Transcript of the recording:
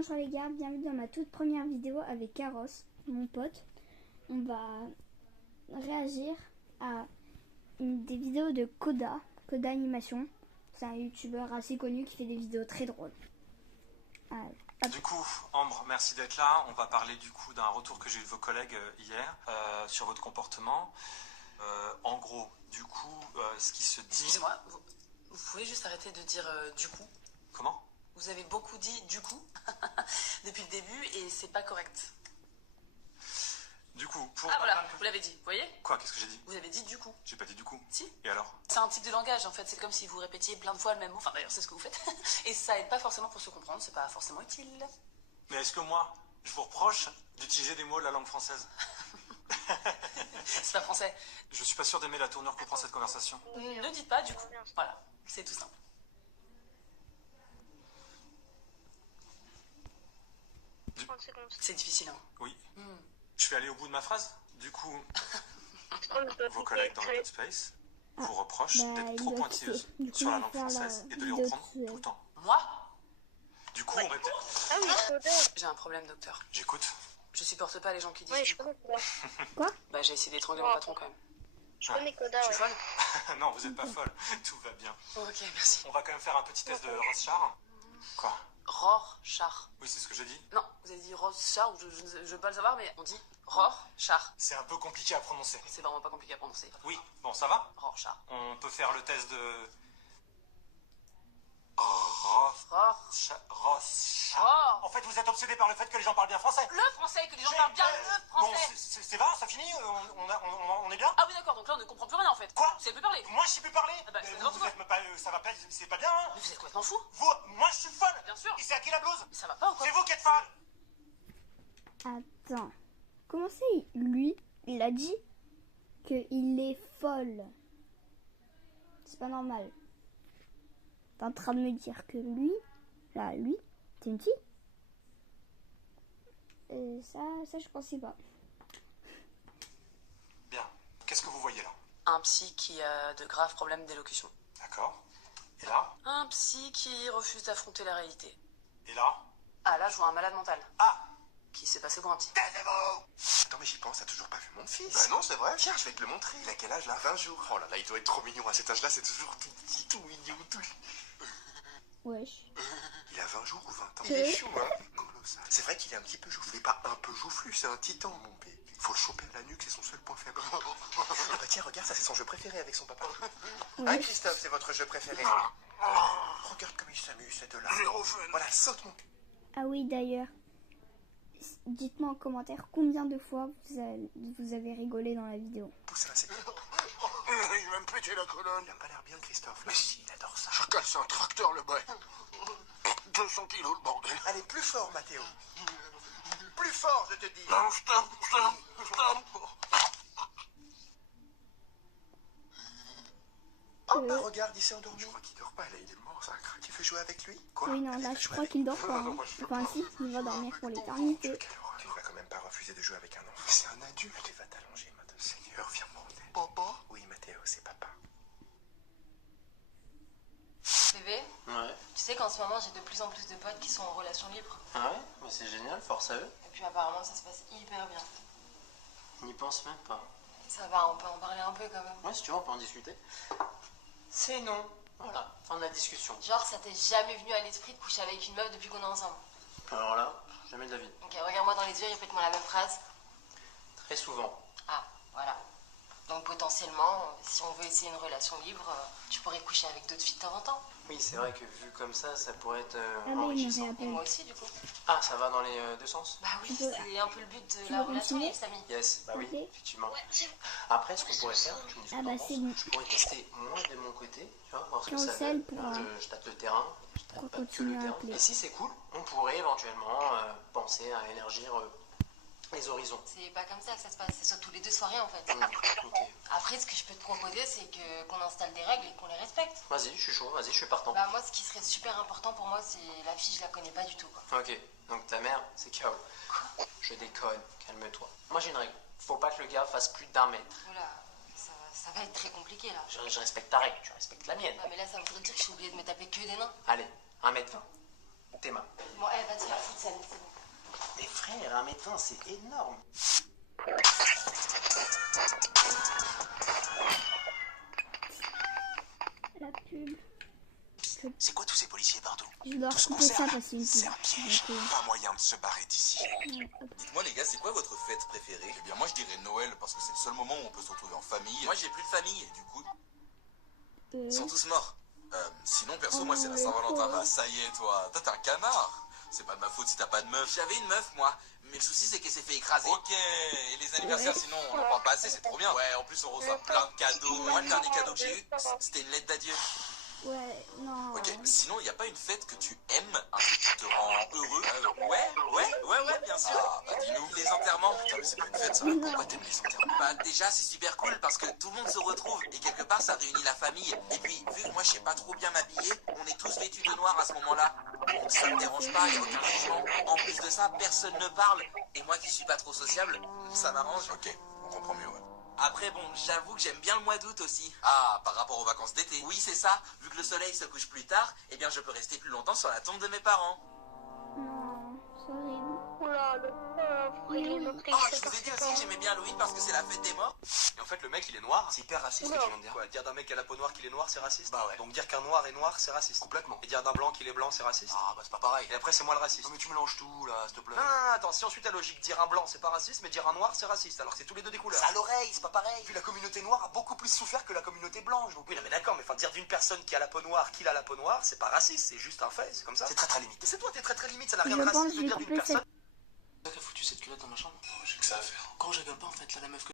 Bonjour les gars, bienvenue dans ma toute première vidéo avec Carros, mon pote. On va réagir à des vidéos de Koda Animation. C'est un youtubeur assez connu qui fait des vidéos très drôles. Du coup, Ambre, merci d'être là. On va parler du coup d'un retour que j'ai eu de vos collègues hier sur votre comportement. En gros, du coup, ce qui se dit... Excusez-moi, vous pouvez juste arrêter de dire du coup? Comment? Vous avez beaucoup dit du coup depuis le début et c'est pas correct. Du coup, pour... Ah voilà, vous l'avez dit, vous voyez? Quoi? Qu'est-ce que j'ai dit? Vous avez dit du coup. J'ai pas dit du coup. Si. Et alors? C'est un tic de langage en fait, c'est comme si vous répétiez plein de fois le même mot. Enfin d'ailleurs, c'est ce que vous faites. Et ça aide pas forcément pour se comprendre, c'est pas forcément utile. Mais est-ce que moi, je vous reproche d'utiliser des mots de la langue française? C'est pas français. Je suis pas sûr d'aimer la tournure que prend cette conversation. Ne dites pas du coup. Voilà, c'est tout simple. C'est difficile, hein. Oui. Je vais aller au bout de ma phrase. Du coup, vos collègues dans le Code Space vous reprochent d'être trop pointilleuse sur la langue française et de les reprendre tout le temps. Moi? Du coup, on répète. J'ai un problème, docteur. J'écoute. Je supporte pas les gens qui disent Oui, du je coup. connais Koda. Quoi? Bah j'ai essayé d'étrangler mon patron quand même. Je connais Koda, Je suis ouais. folle? Non, vous êtes pas folle. Tout va bien. Ok, merci. On va quand même faire un petit test de Rorschach. Quoi? Rorschach. Oui, c'est ce que j'ai dit. Non, vous avez dit Rorschach, je veux pas le savoir, mais on dit Rorschach. C'est un peu compliqué à prononcer. C'est vraiment pas compliqué à prononcer. Oui, bon, ça va? Rorschach. On peut faire le test de... Rorschach. Rorschach. Oh. En fait, vous êtes obsédé par le fait que les gens parlent bien français. Le français, que les gens parlent bien le Bon, français. c'est va, ça finit, on est bien? Ah oui, d'accord, donc là on ne comprend plus rien en fait. Quoi? Vous savez plus parler. Moi, je sais plus parler. Ah bah, Mais c'est vous, n'importe vous êtes pas, ça va pas, c'est pas bien, hein? Mais vous êtes complètement fou. Vous, moi, je suis folle. Bien sûr. Et c'est à qui la blouse? Mais ça va pas ou quoi? C'est vous qui êtes folle. Attends, comment ça lui, il a dit qu'il est folle? C'est pas normal. T'es en train de me dire que lui, t'es une fille? Ça je pensais pas. Bien. Qu'est-ce que vous voyez là? Un psy qui a de graves problèmes d'élocution. D'accord. Et là? Un psy qui refuse d'affronter la réalité. Et là? Ah là, je vois un malade mental. Ah! Qui s'est passé pour un psy. Taisez-vous! Attends, mais j'y pense, t'as toujours pas vu mon fils? Bah non, c'est vrai. Tiens, je vais te le montrer. Il a quel âge là? 20 jours. Oh là là, il doit être trop mignon. À cet âge-là, c'est toujours tout petit, tout mignon, tout. Wesh. Il a 20 jours ou 20 ans? Il est chou, hein? Colossal. C'est vrai qu'il est un petit peu joufflu. Pas un peu joufflu, c'est un titan, mon bébé. Faut le choper à la nuque, c'est son seul point faible. Ah bah tiens, regarde, ça c'est son jeu préféré avec son papa. Hein, Christophe, c'est votre jeu préféré? Regarde comme il s'amuse, ces deux-là. Voilà, saute mon... Ah oui, d'ailleurs, dites-moi en commentaire combien de fois vous avez rigolé dans la vidéo. Pousse là, c'est... Il va me péter la colonne. Il a pas l'air bien, Christophe. Mais si, il adore ça. Chacal, c'est un tracteur, le bête. 200 kilos, le bordel. Allez, plus fort, Mathéo. Plus fort, je te dis. Non, stop. Oh, bah regarde, il s'est endormi. Je crois qu'il dort pas, là, il est mort, ça craque. Tu veux jouer avec lui? Quoi? Oui, non, là je crois qu'il dort pas. Hein. Enfin, si, il va dormir pour l'éternité. Quelle horreur. Tu ne vas quand même pas refuser de jouer avec un enfant. C'est un adulte. Tu vas t'allonger, Mathéo. Seigneur, viens me prendre. Papa? Oui, Mathéo, c'est papa. Bébé, Ouais. tu sais qu'en ce moment j'ai de plus en plus de potes qui sont en relation libre. Ah ouais? Bah c'est génial, force à eux. Et puis apparemment ça se passe hyper bien. N'y pense même pas. Ça va, on peut en parler un peu quand même. Ouais, si tu veux, on peut en discuter. C'est non. Voilà, fin de la discussion. Genre ça t'est jamais venu à l'esprit de coucher avec une meuf depuis qu'on est ensemble. Alors là, jamais de la vie. Ok, regarde-moi dans les yeux, répète-moi la même phrase. Très souvent. Ah, voilà. Donc potentiellement, si on veut essayer une relation libre, tu pourrais coucher avec d'autres filles de temps en temps. Oui, c'est vrai que vu comme ça pourrait être Ah bah, il enrichissant. m'aurait Et appelé. moi aussi du coup. Ah, ça va dans les deux sens? Bah oui, Tu peux- c'est un peu le but de tu la veux relation continuer libre, Samy. Yes, bah oui, Ok. effectivement. Après, ce qu'on pourrait faire, tu me dis ce que Ah bah, t'en penses. c'est bon. Je pourrais tester moi de mon côté, tu vois, voir ce que ça Cancel donne. pour, Je tâte le terrain, je tape pour pas que continuer le à terrain. appeler. Et si c'est cool, on pourrait éventuellement penser à élargir les horizons. C'est pas comme ça que ça se passe, c'est surtout les deux soirées en fait. Ok. Après, ce que je peux te proposer, c'est qu'on installe des règles et qu'on les respecte. Vas-y, je suis chaud, vas-y, je suis partant. Bah moi, ce qui serait super important pour moi, c'est la fille, je la connais pas du tout quoi. Ok, donc ta mère, c'est KO. Je déconne, calme-toi. Moi j'ai une règle, faut pas que le gars fasse plus d'1 mètre. Voilà, ça va être très compliqué là. Je respecte ta règle, tu respectes la mienne. Ouais, mais là, ça voudrait dire que je suis obligée de me taper que des nains. Allez, 1m20. Tes mains. Bon, elle va te faire foutre, Samy. 1m20, c'est énorme. La pub. C'est quoi tous ces policiers partout? Je dois Tous recouper ça concernés. parce que c'est C'est une un pub. piège. Donc, Pas moyen de se barrer d'ici. Dites-moi les gars, c'est quoi votre fête préférée? Eh bien moi je dirais Noël parce que c'est le seul moment où on peut se retrouver en famille. Moi j'ai plus de famille et du coup ils sont tous morts. Sinon perso moi c'est la Saint-Valentin. Ah ça y est toi t'es un canard. C'est pas de ma faute si t'as pas de meuf. J'avais une meuf, moi. Mais le souci, c'est qu'elle s'est fait écraser. Ok, et les anniversaires sinon on en parle pas assez, c'est trop bien. Ouais, en plus on reçoit plein de cadeaux. Moi, le dernier cadeau que j'ai eu, c'était une lettre d'adieu. Ouais, non. Ok, sinon il n'y a pas une fête que tu aimes, un truc qui te rend heureux? Ouais, bien sûr. Ah, bah dis-nous. Les enterrements. Putain mais c'est pas une fête ça. Pourquoi t'aimes les enterrements? Bah déjà c'est super cool parce que tout le monde se retrouve et quelque part ça réunit la famille. Et puis vu que moi je sais pas trop bien m'habiller, on est tous vêtus de noir à ce moment-là. Donc ça me dérange pas, il n'y a aucun jugement. En plus de ça, personne ne parle. Et moi qui suis pas trop sociable, ça m'arrange. Ok, on comprend mieux, ouais. Après bon, j'avoue que j'aime bien le mois d'août aussi. Ah, par rapport aux vacances d'été? Oui c'est ça, vu que le soleil se couche plus tard, eh bien je peux rester plus longtemps sur la tombe de mes parents. Non, c'est horrible. Oh là, le pauvre, il est montré. Ah, je vous ai dit aussi que j'aimais bien Halloween parce que c'est la fête des morts. Et en fait, le mec, il est noir. C'est hyper raciste ce Oula. que tu viens de dire. Quoi, dire d'un mec qui a la peau noire qu'il est noir, c'est raciste? Bah ouais. Donc dire qu'un noir est noir, c'est raciste. Complètement. Et dire d'un blanc qu'il est blanc, c'est raciste? Ah bah c'est pas pareil. Et après, c'est moi le raciste. Non mais tu mélanges tout là, s'il te plaît. Non, attends, si on suit ta logique, dire un blanc, c'est pas raciste, mais dire un noir, c'est raciste. Alors que c'est tous les deux des couleurs. Ça à l'oreille, c'est pas pareil. Puis la communauté noire a beaucoup plus souffert que la communauté blanche. Donc oui, non, mais d'accord, mais enfin dire d'une personne qui a la peau noire qu'il a la peau noire, c'est pas raciste, c'est juste un fait, c'est comme ça. C'est très très limite. Mais c'est toi, t'es très très limite, ça n'a rien Je de pense raciste que de j'ai dire d'une coupé personne. C'est toi qui as foutu cette culotte dans ma chambre? J'ai que ça à faire. Quand je rigole pas en fait, là la meuf que